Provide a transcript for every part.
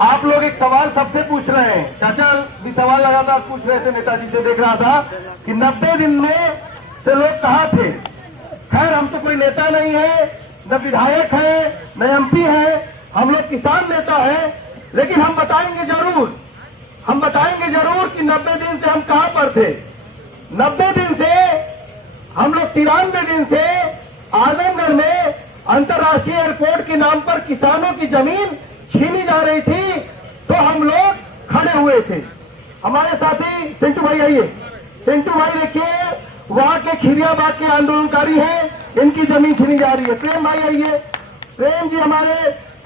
आप लोग एक सवाल सबसे पूछ रहे हैं, चाचा भी सवाल लगातार पूछ रहे थे, नेताजी से देख रहा था कि 90 दिन में से लोग कहाँ थे। खैर हम तो कोई नेता नहीं है, न विधायक है, न एमपी है, हम लोग किसान नेता है, लेकिन हम बताएंगे जरूर कि 90 दिन से हम कहाँ पर थे। 90 दिन से हम लोग 93 दिन से आजमगढ़ में अंतर्राष्ट्रीय एयरपोर्ट के नाम पर किसानों की जमीन छीनी जा रही थी, तो हम लोग खड़े हुए थे। हमारे साथी पिंटू भाई आइए। पिंटू भाई देखिए वहां के खिरियाबाग के आंदोलनकारी हैं, इनकी जमीन छीनी जा रही है। प्रेम भाई आइए। प्रेम जी हमारे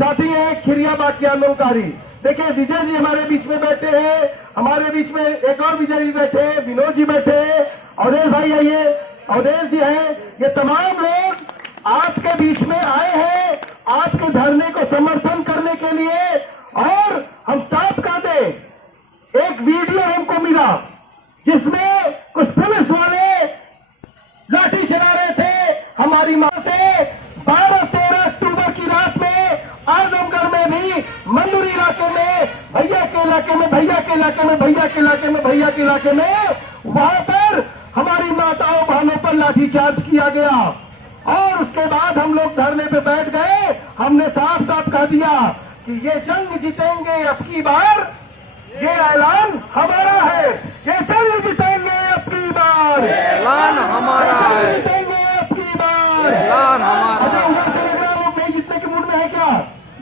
साथी हैं खिरियाबाग के आंदोलनकारी। देखिए विजय जी हमारे बीच में बैठे हैं, हमारे बीच में एक और विजय जी बैठे हैं, विनोद जी बैठे हैं, अवधेश भाई आइए, अवधेश जी हैं। ये तमाम लोग आपके बीच में आए हैं आपके धरने को समर्थन करने के लिए। और हम साफ कहते, एक वीडियो हमको मिला जिसमें कुछ पुलिस वाले लाठी चला रहे थे हमारी मां से। 12-13 अक्टूबर की रात में आजमगढ़ में भी मंदुरी इलाके में भैया के इलाके में वहां पर हमारी माताओं बहनों पर लाठीचार्ज किया गया। और उसके बाद हम लोग धरने पे बैठ गए। हमने साफ साफ कह दिया कि ये जंग जीतेंगे अब की बार, ये ऐलान हमारा है। ये जंग जीतेंगे अब की बार, ऐलान हमारा है। जीतेंगे अब की बार, ऐलान हमारा है। लोग नहीं जीतने के मूड में है क्या?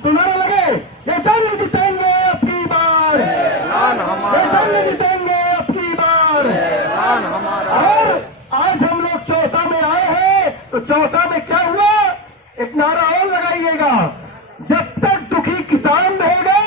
तो नारा लगे, ये जंग जीतेंगे अब की बार, ऐलान हमारा ये जंग जीतेंगे अब की बार, ऐलान हमारा। और आज हम लोग चौथा में आए हैं, तो चौथा में क्या हुआ? एक नारा और लगाइएगा, जब तक दुखी किसान रहेगा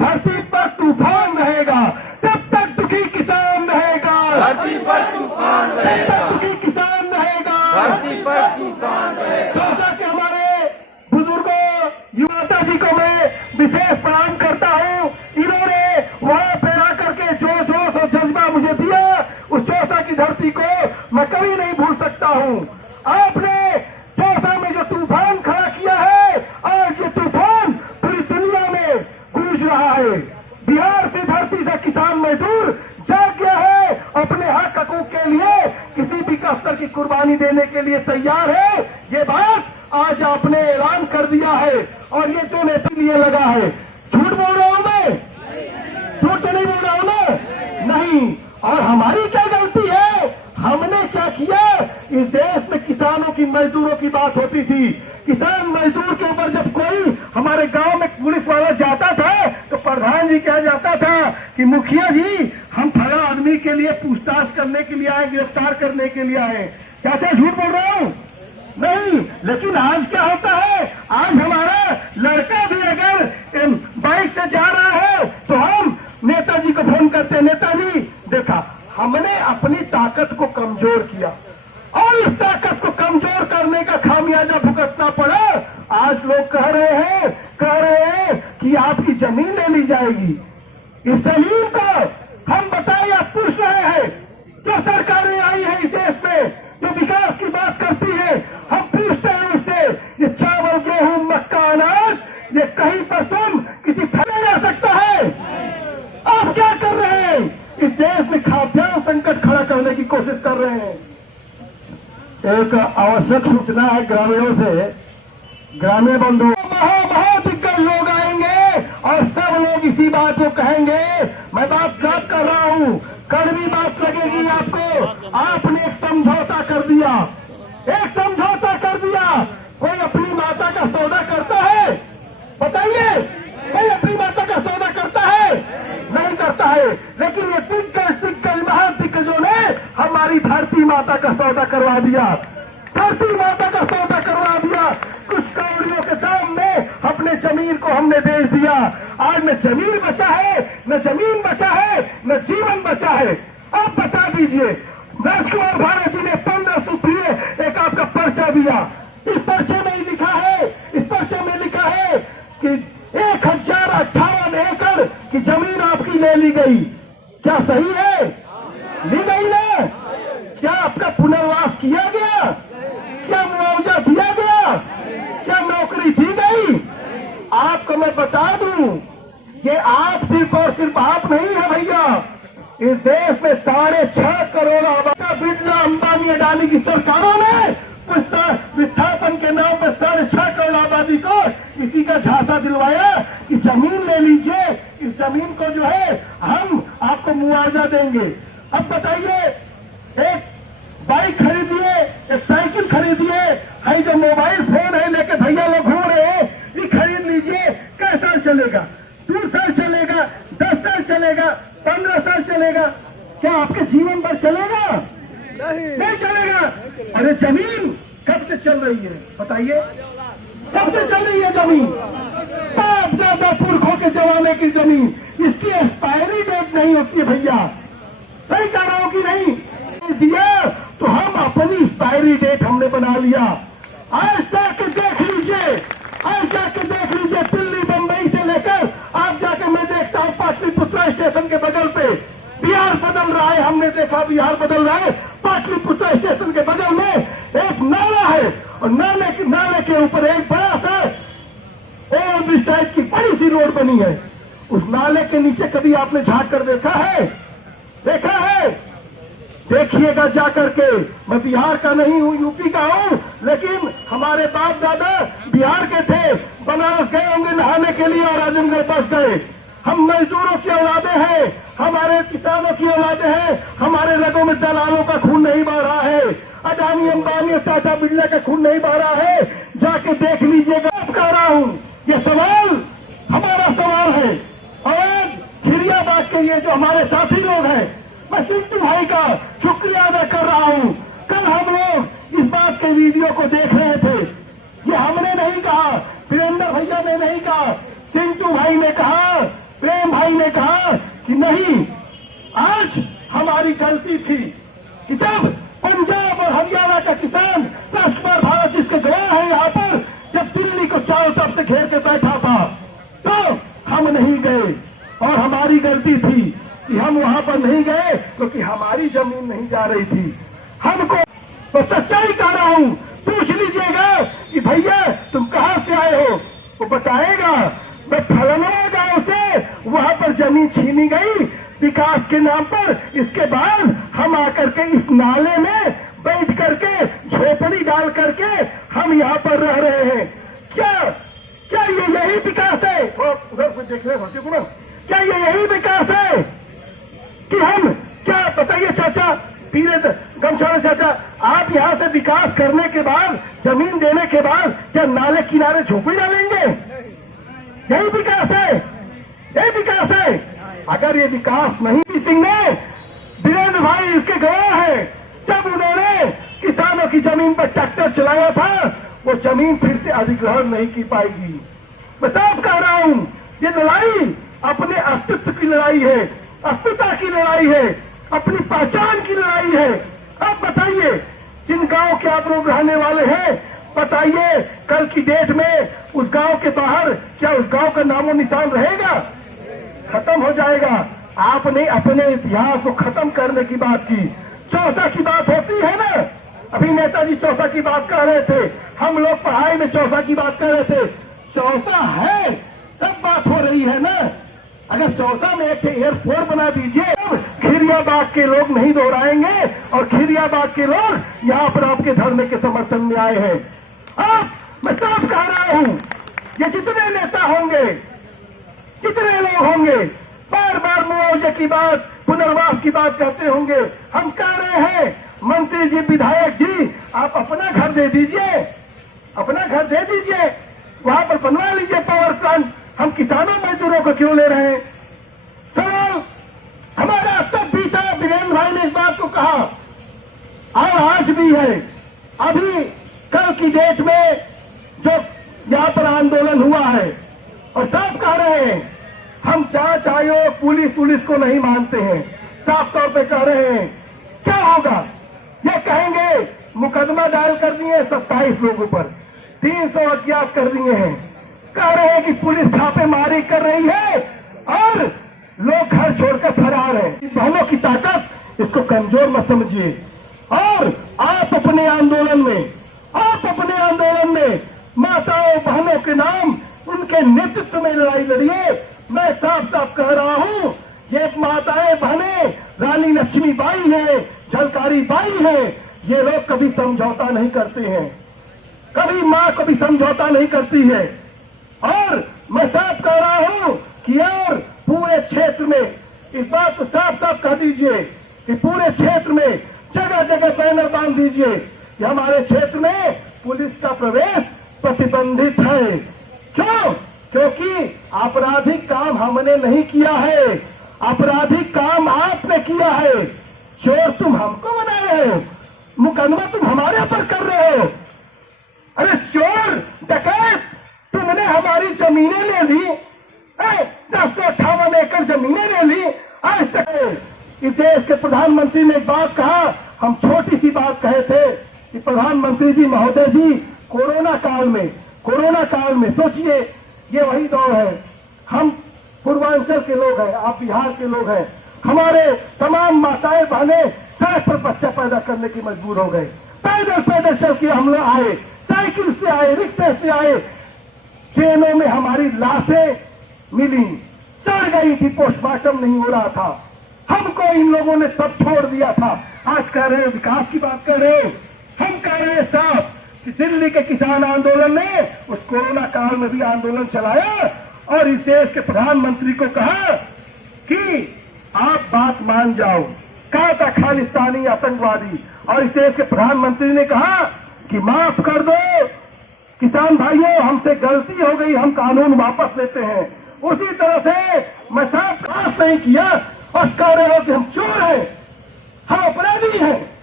धरती पर तूफान रहेगा। जब तक दुखी किसान रहेगा धरती पर तूफान रहेगा। जब तक दुखी किसान रहेगा धरती पर किसान रहेगा। चौथा के हमारे बुजुर्गों युवाता जी को मैं विशेष प्रणाम करता हूँ। इन्होंने वहां पे आकर के जो जोश और जज्बा मुझे दिया, उस चौथा की धरती को मैं कभी नहीं भूल सकता हूँ। आपने चौथा में जो तूफान खड़ा किया है, आज ये तूफान पूरी दुनिया में गूंज रहा है। बिहार से धरती से किसान मजदूर जाग गया है, अपने हक हकूक के लिए किसी भी स्तर की कुर्बानी देने के लिए तैयार है। ये बात आज आपने ऐलान कर दिया है, और ये जो नेता लिए लगा है। झूठ बोल रहा हूं मैं? झूठ तो नहीं बोल रहा हूं ना? नहीं। और हमारी क्या गलती है? हमने क्या किया? इस देश में किसानों की मजदूरों की बात होती थी। किसान मजदूर के ऊपर जब कोई हमारे गांव में पुलिस वाला जाता था, तो प्रधान जी कहा जाता था कि मुखिया जी हम फला आदमी के लिए पूछताछ करने के लिए आए, गिरफ्तार करने के लिए आए। क्या झूठ बोल रहा हूँ? नहीं। लेकिन आज क्या होता है? आज हमारा लड़का भी अगर बाइक से जा रहा है तो हम नेताजी को फोन करते हैं, नेताजी देखा हमने अपनी ताकत को कमजोर किया, और इस ताकत को कमजोर करने का खामियाजा भुगतना पड़ा। आज लोग कह रहे हैं कि आपकी जमीन ले ली जाएगी। इस जमीन को हम बताएं, आप पूछ रहे हैं, जो सरकारें आई है इस देश में जो विकास की बात करती है, हम पूछते हैं उससे, ये चावल गेहूं मक्का अनाज ये कहीं पर तुम किसी फैला जा सकता है? आप क्या कर रहे हैं? इस देश में खाद्यान्न संकट खड़ा करने की कोशिश कर रहे हैं। एक आवश्यक सूचना है ग्रामीणों से, ग्रामीण बंधु दिग्गज लोग आएंगे और सब लोग इसी बात को कहेंगे। मैं बात साफ कर रहा हूँ, कड़वी बात लगेगी आपको। आपने एक समझौता कर दिया, कोई अपनी माता का सौदा करता है? बताइए, कोई अपनी माता का सौदा करता है? नहीं करता है। लेकिन ये दिग्गज महान दिग्गजों ने हमारी धरती माता का सौदा करवा दिया, कुछ कौड़ियों के सामने अपने जमीन को हमने बेच दिया। आज न जमीन बचा है, न जमीन बचा है, न जीवन बचा है। आप बता दीजिए, राजकुमार भारत जी ने 15 सूत्रीय एक आपका पर्चा दिया। इस पर्चे में ही लिखा है कि 1058 एकड़ की जमीन आपकी ले ली गई। क्या सही है? ली गई ना? क्या आपका पुनर्वास किया गया? क्या मुआवजा दिया गया? क्या नौकरी दी गई? आपको मैं बता दूं, ये आप सिर्फ और सिर्फ आप नहीं है भैया, इस देश में 6.5 करोड़ आबादी, बिरला अंबानी अडानी की सरकारों ने विस्थापन के नाम पर 6.5 करोड़ आबादी को इसी का झांसा दिलवाया कि जमीन ले लीजिए, इस जमीन को जो है हम आपको मुआवजा देंगे। अब बताइए, एक बाइक खरीदिए, एक साइकिल खरीदिए, है जो मोबाइल फोन है लेके भैया लोग घूम रहे हैं, ये खरीद लीजिए। कैसा साल चलेगा? 2 साल चलेगा, 10 साल चलेगा, 15 साल चलेगा? क्या आपके जीवन भर चलेगा? नहीं चलेगा। अरे जमीन कब से चल रही है बताइए? कब से चल रही है जमीन? बाप दादा पुरखों के जमाने की जमीन, इसकी एक्सपायरी डेट नहीं होती है भैया। सही कह रहा हूं कि नहीं? दिया तो हम अपनी एक्सपायरी डेट हमने बना लिया। आज जाके देख लीजिए, आज जाके देख लीजिए, दिल्ली बंबई से लेकर आप जाके, मैं देखता हूं पाटलिपुत्रा स्टेशन के बगल पे बिहार बदल रहा है, हमने देखा बिहार बदल रहा है। पाटलिपुत्रा स्टेशन के बगल में एक नाला है और नाले के ऊपर एक बड़ा सा ओवर ब्रिज टाइप की बड़ी सी रोड बनी है। उस नाले के नीचे कभी आपने झांक कर देखा है? देखा है? देखिएगा जा करके। मैं बिहार का नहीं हूँ, यूपी का हूँ, लेकिन हमारे बाप दादा बिहार के थे, बनारस गए होंगे नहाने के लिए और आजमगढ़ बस गए। हम मजदूरों की औलादे हैं, हमारे किसानों की औलादे हैं, हमारे रगों में दलालों का खून नहीं बह रहा है, अडानी अंबानी टाटा बिरला का खून नहीं बह रहा है। जाके देख लीजिएगा। कह रहा हूँ ये सवाल हमारा सवाल है। और खिरियाबाद के ये जो हमारे साथी लोग हैं, मैं सिंटू भाई का शुक्रिया अदा कर रहा हूँ। कल हम लोग इस बात के वीडियो को देख रहे थे। ये हमने नहीं कहा, वीरेंद्र भैया ने नहीं कहा, सिंटू भाई ने कहा, प्रेम भाई ने कहा कि नहीं, आज हमारी गलती थी कि जब पंजाब और हरियाणा का किसान राष्ट्रवाद भारत जिसके गवाह है यहाँ पर, जब दिल्ली को चारों तरफ से घेर के बैठा था तो हम नहीं गए। और हमारी गलती थी कि हम वहां पर नहीं गए क्योंकि हमारी जमीन नहीं जा रही थी। हमको तो सच्चाई कह रहा हूं, पूछ लीजिएगा कि भैया तुम कहां से आए हो, वो बताएगा मैं फलाना गांव से, वहां पर जमीन छीनी गई विकास के नाम पर। इसके बाद हम आकर के इस नाले में बैठ करके झोपड़ी डाल करके हम यहाँ पर रह रहे हैं। क्या क्या ये यही विकास है? उधर से देख रहे होते ना, क्या ये यही विकास है कि हम, क्या बताइए चाचा, पीरे गमछाड़े चाचा, आप यहाँ से विकास करने के बाद, जमीन देने के बाद क्या नाले किनारे झोपड़ी डालेंगे? यही विकास है? यही विकास है? अगर ये विकास नहीं, सिंह ने, वीरेंद्र भाई इसके गवाह है, जब उन्होंने किसानों की जमीन पर ट्रैक्टर चलाया था, वो जमीन फिर से अधिग्रहण नहीं की पाएगी। मैं साफ कह रहा हूं, ये लड़ाई अपने अस्तित्व की लड़ाई है, अस्मिता की लड़ाई है, अपनी पहचान की लड़ाई है। अब बताइए, जिन गांव के आप लोग रहने वाले हैं, बताइए कल की डेट में उस गांव के बाहर क्या उस गांव का नामो निशान रहेगा? खत्म हो जाएगा। आपने अपने इतिहास को खत्म करने की बात की। चौसा की बात होती है ना, अभी नेताजी चौसा की बात कर रहे थे, हम लोग पढ़ाई में चौसा की बात कर रहे थे। चौसा है तब बात हो रही है ना। अगर चौसा में एक एयरपोर्ट बना दीजिए, खिरियाबाद के लोग नहीं दोहराएंगे और खिरियाबाद के लोग यहाँ पर आपके धरने के समर्थन में आए हैं। अब मैं साफ कह रहा हूँ, ये जितने नेता होंगे, कितने लोग होंगे, बार बार मुआवजे की बात, पुनर्वास की बात करते होंगे। हम कह रहे हैं मंत्री जी, विधायक जी, आप अपना घर दे दीजिए, अपना घर दे दीजिए, वहां पर बनवा लीजिए पावर प्लांट। हम किसानों मजदूरों को क्यों ले रहे हैं? सवाल हमारा तब भी था, वीरेंद्र भाई ने इस बात को कहा और आज भी है। अभी कल की डेट में जो यहाँ पर आंदोलन हुआ है और साफ कह रहे हैं, हम जांच आयोग पुलिस को नहीं मानते हैं, साफ तौर पे कह रहे हैं। क्या होगा? ये कहेंगे मुकदमा डायल कर दिए 27 लोगों पर, 300 अज्ञात कर दिए हैं। कह रहे हैं कि पुलिस छापेमारी कर रही है और लोग घर छोड़कर फरार हैं। बहनों की ताकत, इसको कमजोर मत समझिए। और आप अपने आंदोलन में माताओं बहनों के नाम, उनके नेतृत्व में लड़ाई लड़िए। मैं साफ भाई हैं, झलकारी बाई हैं, ये लोग कभी समझौता नहीं करते हैं, कभी मां को भी समझौता नहीं करती है। और मैं साफ कह रहा हूं कि और पूरे क्षेत्र में इस बात को साफ साफ कह दीजिए कि पूरे क्षेत्र में जगह जगह बैनर बांध दीजिए कि हमारे क्षेत्र में पुलिस का प्रवेश प्रतिबंधित है। क्यों? क्योंकि आपराधिक काम हमने नहीं किया है, आपराधिक काम आपने किया है। चोर तुम हमको बना रहे हो, मुकदमा तुम हमारे ऊपर कर रहे हो। अरे चोर डकैत, तुमने हमारी जमीनें ले ली, 1058 एकड़ जमीनें ले ली। आज तक इस देश के प्रधानमंत्री ने एक बात कहा, हम छोटी सी बात कहे थे कि प्रधानमंत्री जी महोदय जी कोरोना काल में सोचिए, ये वही दौर है, हम पूर्वांचल के लोग हैं, आप बिहार के लोग हैं, हमारे तमाम माताएं बहनें सड़क पर बच्चा पैदा करने की मजबूर हो गए। पैदल चल के हम लोग आए, साइकिल से आए, रिक्शे से आए, ट्रेनों में हमारी लाशें मिली, सड़ गई थी, पोस्टमार्टम नहीं हो रहा था, हमको इन लोगों ने सब छोड़ दिया था। आज कह रहे हैं विकास की बात कर रहे हैं, हम कह रहे हैं साहब कि दिल्ली के किसान आंदोलन ने उस कोरोना काल में भी आंदोलन चलाया और इस देश के प्रधानमंत्री को कहा कि आप बात मान जाओ, कहा था खालिस्तानी आतंकवादी, और इस देश के प्रधानमंत्री ने कहा कि माफ कर दो किसान भाइयों, हमसे गलती हो गई, हम कानून वापस लेते हैं। उसी तरह से मैं साफ खास नहीं किया और कह रहे हो कि हम चोर हैं, हम अपराधी हैं।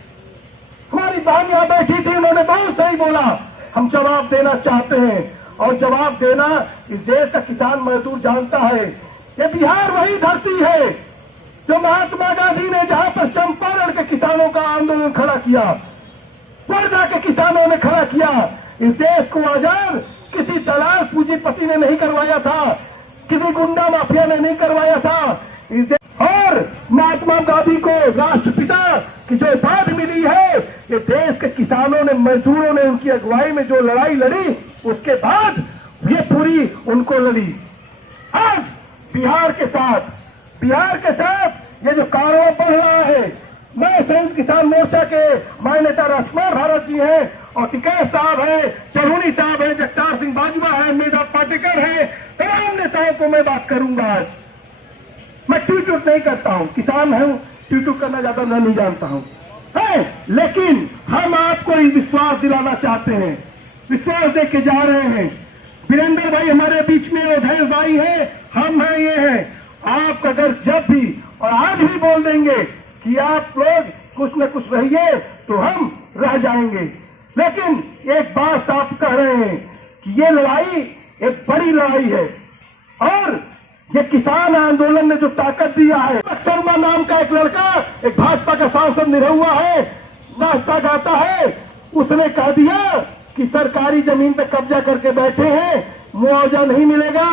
हमारी बहन यहां बैठी थी, उन्होंने बहुत सही बोला, हम जवाब देना चाहते हैं और जवाब देना इस देश का किसान मजदूर जानता है। ये बिहार वही धरती है जो महात्मा गांधी ने जहां पर चंपारण के किसानों का आंदोलन खड़ा किया, वर्धा के किसानों ने खड़ा किया। इस देश को आजाद किसी दलाल पूंजीपति ने नहीं करवाया था, किसी गुंडा माफिया ने नहीं करवाया था। इस देश और महात्मा गांधी को राष्ट्रपिता की जो उपाधि मिली है, ये देश के किसानों ने, मजदूरों ने उनकी अगुवाई में जो लड़ाई लड़ी, उसके बाद ये पूरी उनको लड़ी। आज बिहार के साथ ये जो कारवां बढ़ रहा है, मैं संयुक्त किसान मोर्चा के माननीय राजकुमार भारत जी हैं और टिकैत साहब हैं, चरहुनी साहब हैं, जगतार सिंह बाजवा है, मेधा पाटेकर है, तमाम नेताओं को मैं बात करूंगा। आज मैं ट्वीट नहीं करता हूं, किसान हूं, ट्वीट करना ज्यादा नहीं जानता हूं, लेकिन हम आपको विश्वास दिलाना चाहते हैं, विश्वास दे के जा रहे हैं। वीरेंद्र भाई हमारे बीच में, उधेश भाई है, हम हैं, ये है। आप अगर जब भी और आज भी बोल देंगे कि आप लोग कुछ न कुछ रहिए तो हम रह जाएंगे। लेकिन एक बात आप कह रहे हैं कि ये लड़ाई एक बड़ी लड़ाई है और ये किसान आंदोलन ने जो ताकत दिया है। शर्मा नाम का एक लड़का, एक भाजपा का सांसद निरहुआ है, नाश्ता गाता है, उसने कह दिया कि सरकारी जमीन पे कब्जा करके बैठे हैं, मुआवजा नहीं मिलेगा,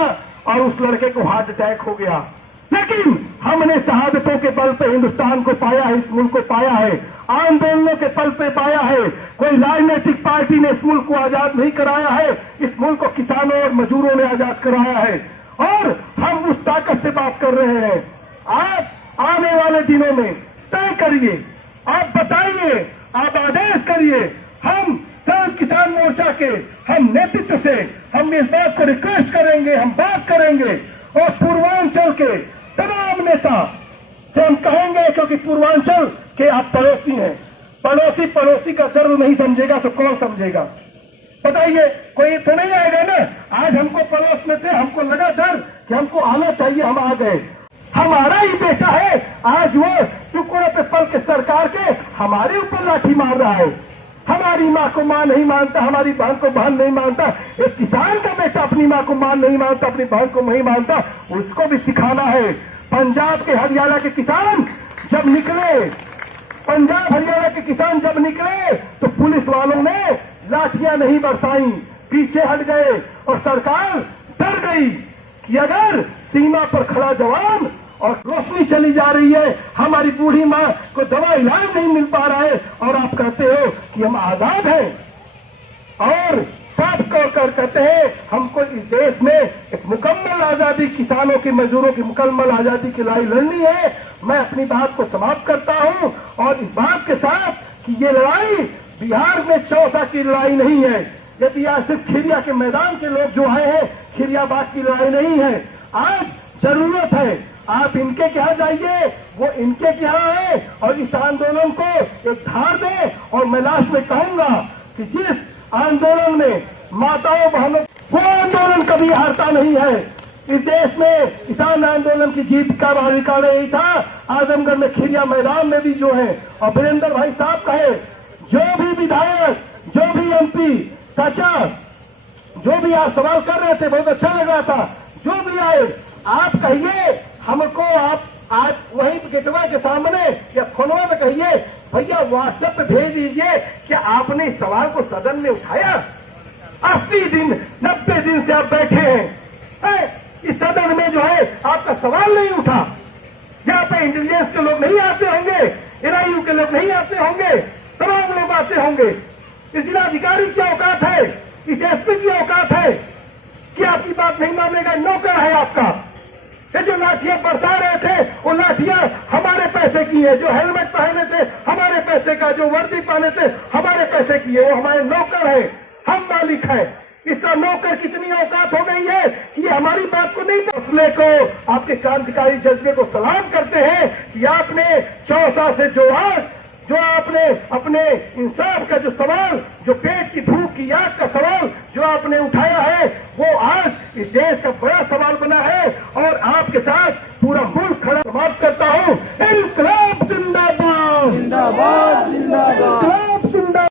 और उस लड़के को हार्ट अटैक हो गया। लेकिन हमने शहादतों के बल पे हिंदुस्तान को पाया है, इस मुल्क को पाया है, आंदोलनों के बल पे पाया है। कोई राजनीतिक पार्टी ने इस मुल्क को आजाद नहीं कराया है, इस मुल्क को किसानों और मजदूरों ने आजाद कराया है और हम उस ताकत से बात कर रहे हैं। आप आने वाले दिनों में तय करिए, आप बताइए, आप आदेश करिए। हम संयुक्त किसान मोर्चा के हम नेतृत्व से हम इस बात को रिक्वेस्ट करेंगे, हम बात करेंगे और पूर्वांचल के तमाम नेता से हम कहेंगे, क्योंकि पूर्वांचल के आप पड़ोसी हैं, पड़ोसी का दर्द नहीं समझेगा तो कौन समझेगा? बताइए, कोई तो नहीं आएगा ना। आज हमको पड़ोस में थे, हमको लगा डर कि हमको आना चाहिए, हम आ गए। हमारा ही बेटा है, आज वो टुकड़ों पे पल के सरकार के हमारे ऊपर लाठी मार रहा है। हमारी माँ को माँ नहीं मानता, हमारी बहन को बहन नहीं मानता। एक किसान का बेटा अपनी माँ को माँ नहीं मानता, अपनी बहन को नहीं मानता, उसको भी सिखाना है। पंजाब के हरियाणा के किसान जब निकले, पंजाब हरियाणा के किसान जब निकले तो पुलिस वालों ने लाठियां नहीं बरसाई, पीछे हट गए और सरकार डर गई कि अगर सीमा पर खड़ा जवान और रोशनी चली जा रही है, हमारी बूढ़ी माँ को दवा इलाज नहीं मिल पा रहा है और आप कहते हो कि हम आजाद हैं। और साफ कर कहते हैं हमको इस देश में एक मुकम्मल आजादी, किसानों की, मजदूरों की मुकम्मल आजादी की लड़ाई लड़नी है। मैं अपनी बात को समाप्त करता हूं और इस बात के साथ कि ये लड़ाई बिहार में चौसा की लड़ाई नहीं है। यदि आज सिर्फ खिरिया के मैदान के लोग जो आए हैं, खिरियाबाग की लड़ाई नहीं है। आज जरूरत है आप इनके यहाँ जाइए, वो इनके यहाँ है और इस आंदोलन को एक धार दें। और मैं लास्ट में कहूंगा कि जिस आंदोलन में माताओं बहनों, वो आंदोलन कभी हारता नहीं है। इस देश में किसान आंदोलन की जीत का अधिकार यही था। आजमगढ़ में खिरिया मैदान में भी जो है, और वीरेंद्र भाई साहब कहे, जो भी विधायक, जो भी एमपी चाचा, जो भी आप सवाल कर रहे थे, बहुत अच्छा लग रहा था। जो भी आए, आप कहिए हमको, आप आज वहीं गेटवा के सामने या फोनवा में कहिए, भैया व्हाट्सएप पे भेज दीजिए कि आपने इस सवाल को सदन में उठाया। 80 दिन 90 दिन से आप बैठे हैं, इस सदन में जो है आपका सवाल नहीं उठा। यहाँ पे इंटेलिजेंस के लोग नहीं आते होंगे, एनआईयू के लोग नहीं आते होंगे, तमाम लोग आते होंगे। इस जिलाधिकारी की औकात है, इस एसपी की औकात है कि आपकी बात नहीं मानेगा। नौकर है आपका। ये जो लाठियां बरसा रहे थे, वो लाठियां हमारे पैसे की है। जो हेलमेट पहने थे हमारे पैसे का, जो वर्दी पहने थे हमारे पैसे की है। वो हमारे नौकर है, हम मालिक है। इसका नौकर कितनी औकात हो गई है कि हमारी बात को नहीं, फैसले को, आपके क्रांतिकारी जज्बे को सलाम करते हैं कि आपने चौसा से जो आज जो आपने अपने इंसाफ का जो सवाल, जो पेट की भूख की याद का सवाल जो आपने उठाया है, वो आज इस देश का बड़ा सवाल